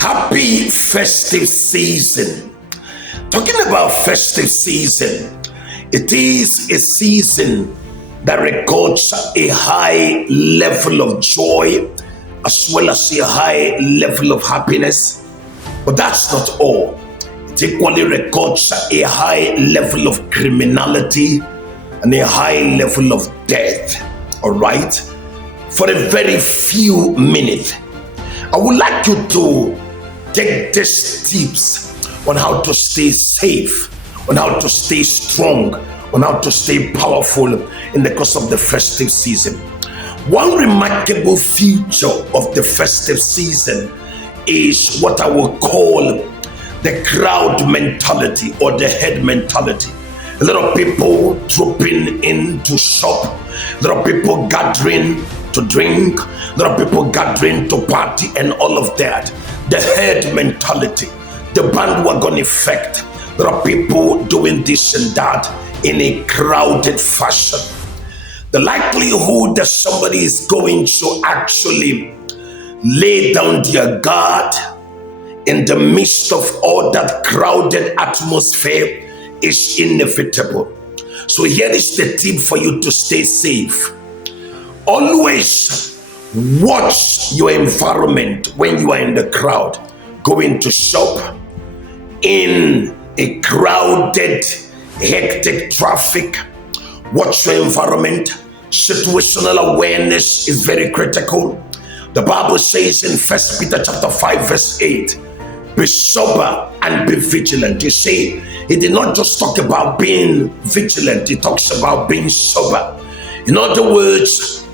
Happy festive season. Talking about festive season, it is a season that records a high level of joy as well as a high level of happiness. But that's not all. It equally records a high level of criminality and a high level of death. All right? For a very few minutes, I would like you to take these tips on how to stay safe, on how to stay strong, on how to stay powerful in the course of the festive season. One remarkable feature of the festive season is what I will call the crowd mentality or the head mentality. A lot of people trooping in to shop, a lot of people gathering to drink, a lot of people gathering to party and all of that. The head mentality, the bandwagon effect. There are people doing this and that in a crowded fashion. The likelihood that somebody is going to actually lay down their guard in the midst of all that crowded atmosphere is inevitable. So here is the tip for you to stay safe. Always watch your environment when you are in the crowd, going to shop, in a crowded, hectic traffic. Watch your environment. Situational awareness is very critical. The Bible says in 1 Peter chapter 5 verse 8, be sober and be vigilant. You see, he did not just talk about being vigilant, he talks about being sober. In other words,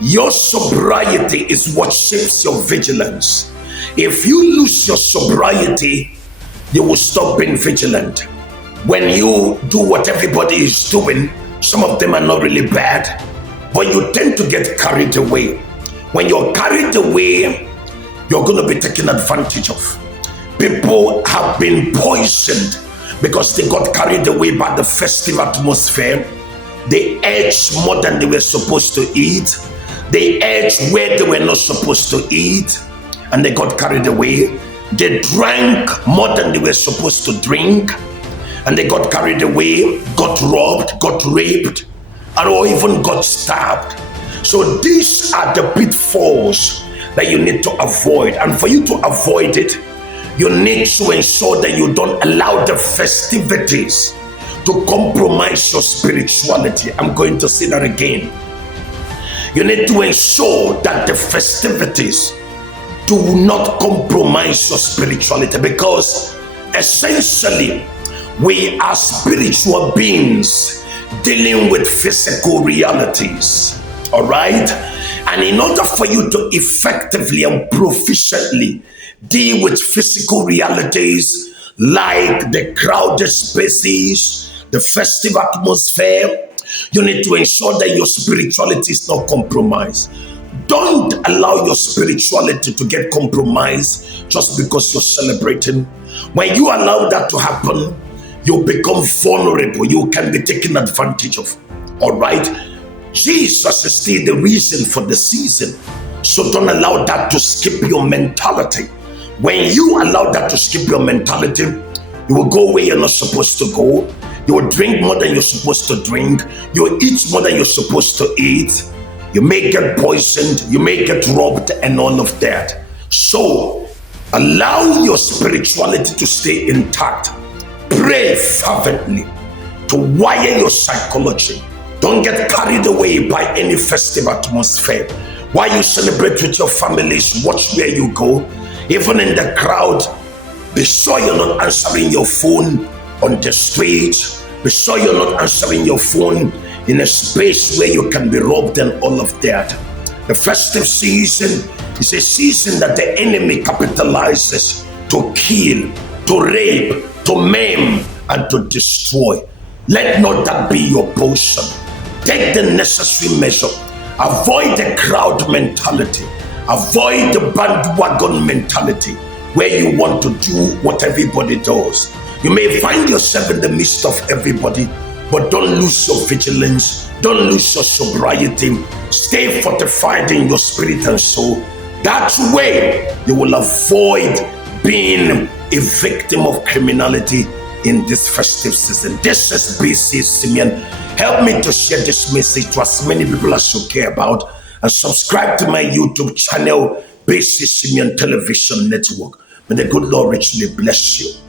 your sobriety is what shapes your vigilance. If you lose your sobriety, you will stop being vigilant. When you do what everybody is doing, some of them are not really bad, but you tend to get carried away. When you're carried away, you're going to be taken advantage of. People have been poisoned because they got carried away by the festive atmosphere. They ate more than they were supposed to eat. They ate where they were not supposed to eat, and they got carried away. They drank more than they were supposed to drink, and they got carried away, got robbed, got raped, or even got stabbed. So these are the pitfalls that you need to avoid. And for you to avoid it, you need to ensure that you don't allow the festivities to compromise your spirituality. I'm going to say that again. You need to ensure that the festivities do not compromise your spirituality, because essentially we are spiritual beings dealing with physical realities. All right? And in order for you to effectively and proficiently deal with physical realities like the crowded spaces, the festive atmosphere, you need to ensure that your spirituality is not compromised. Don't allow your spirituality to get compromised just because you're celebrating. When you allow that to happen, you become vulnerable. You can be taken advantage of. All right? Jesus is still the reason for the season. So don't allow that to skip your mentality. When you allow that to skip your mentality, you will go where you're not supposed to go. You will drink more than you're supposed to drink. You will eat more than you're supposed to eat. You may get poisoned. You may get robbed and all of that. So allow your spirituality to stay intact. Pray fervently to wire your psychology. Don't get carried away by any festive atmosphere. While you celebrate with your families, watch where you go. Even in the crowd, be sure you're not answering your phone on the street. Be sure you're not answering your phone in a space where you can be robbed and all of that. The festive season is a season that the enemy capitalizes to kill, to rape, to maim, and to destroy. Let not that be your portion. Take the necessary measure. Avoid the crowd mentality. Avoid the bandwagon mentality where you want to do what everybody does. You may find yourself in the midst of everybody, but don't lose your vigilance. Don't lose your sobriety. Stay fortified in your spirit and soul. That way, you will avoid being a victim of criminality in this festive season. This is BC Simeon. Help me to share this message to as many people as you care about, and subscribe to my YouTube channel, BC Simeon Television Network. May the good Lord richly bless you.